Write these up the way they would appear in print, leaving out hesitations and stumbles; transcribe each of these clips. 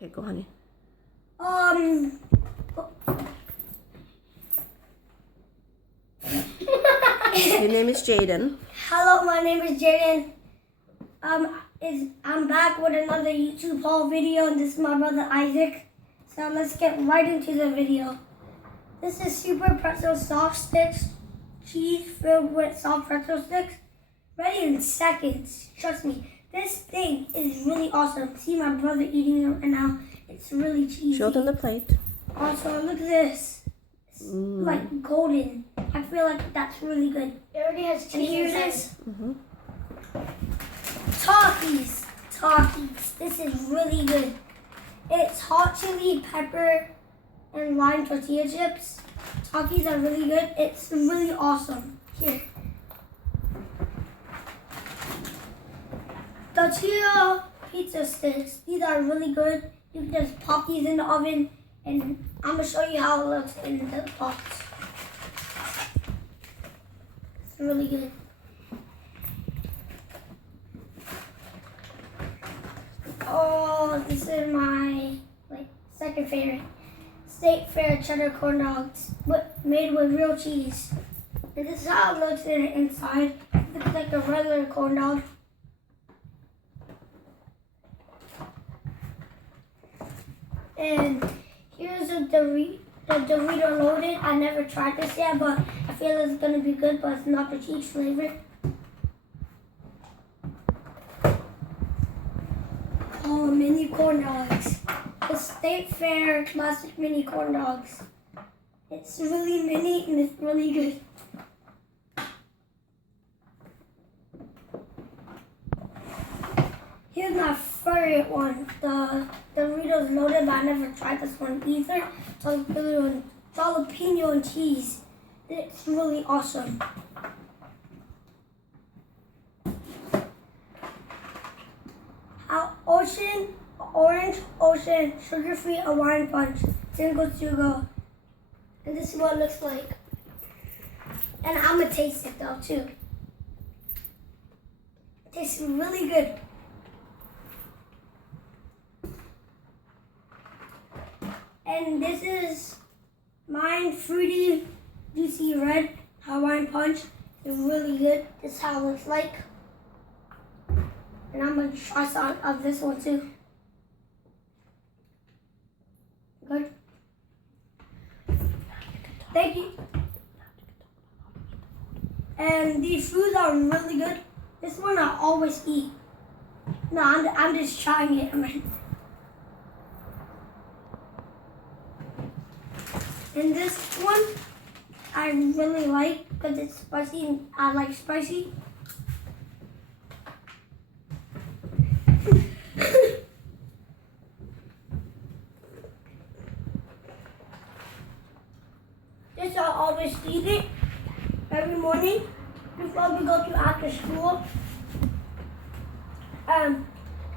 Okay, go, honey. Your name is Jaden. Hello, my name is Jaden. I'm back with another YouTube haul video, and this is my brother Isaac. So let's get right into the video. This is Super Pretzel Soft Sticks, cheese filled with soft pretzel sticks. Ready in seconds. Trust me, this thing is really awesome. See my brother eating it right now. It's really cheesy. Show them the plate. Also, look at this. It's like golden. I feel like that's really good. It already has cheese. And here it inside. is. Takis. Takis. This is really good. It's hot chili, pepper, and lime tortilla chips. Takis are really good. It's really awesome. Here. Tortilla pizza sticks. These are really good. You can just pop these in the oven, and I'm going to show you how it looks in the box. It's really good. Oh, this is my second favorite. State Fair cheddar corn dogs, but made with real cheese. And this is how it looks in the inside. It looks like a regular corn dog. And here's the Dorito loaded. I never tried this yet, but I feel it's gonna be good, but it's not the cheese flavor. Oh, mini corn dogs. The State Fair classic mini corn dogs. It's really mini and it's really good. Here's my favorite one, the Doritos loaded, but I never tried this one either. Jalapeno and cheese. It's really awesome. Orange Ocean sugar-free Hawaiian Punch, single to go. And this is what it looks like. And I'm gonna taste it though too. It tastes really good. And this is mine, fruity, juicy red Hawaiian Punch. It's really good. This is how it looks like. And I'm going to try some of this one too. Good. Thank you. And these foods are really good. This one I always eat. No, I'm just trying it. And this one I really like because it's spicy and I like spicy. This I always eat it every morning before we go to after school.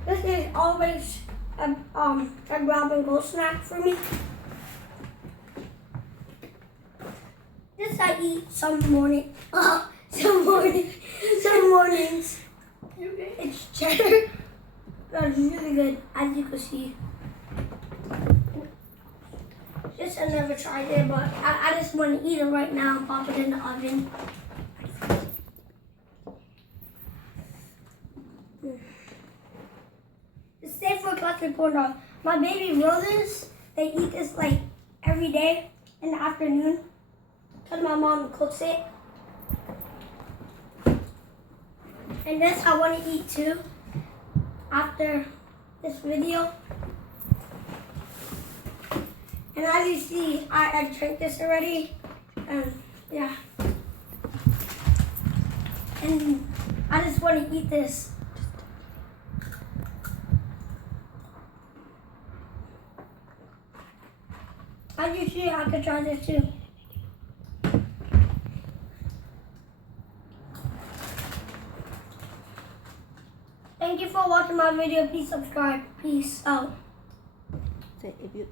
This is always a grab and go snack for me. This I eat some mornings. It's cheddar. That's really good, as you can see. This I never tried it, but I just want to eat it right now and pop it in the oven. It's safe for classic corn dog. My baby brothers, they eat this like every day in the afternoon because my mom cooks it. And this I want to eat too after this video. And as you see, I drank this already. Yeah. And I just want to eat this. As you see, I could try this too. Thank you for watching my video. Please subscribe. Peace out. Say if you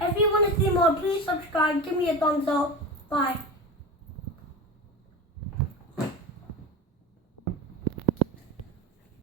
If you want to see more, please subscribe. Give me a thumbs up. Bye.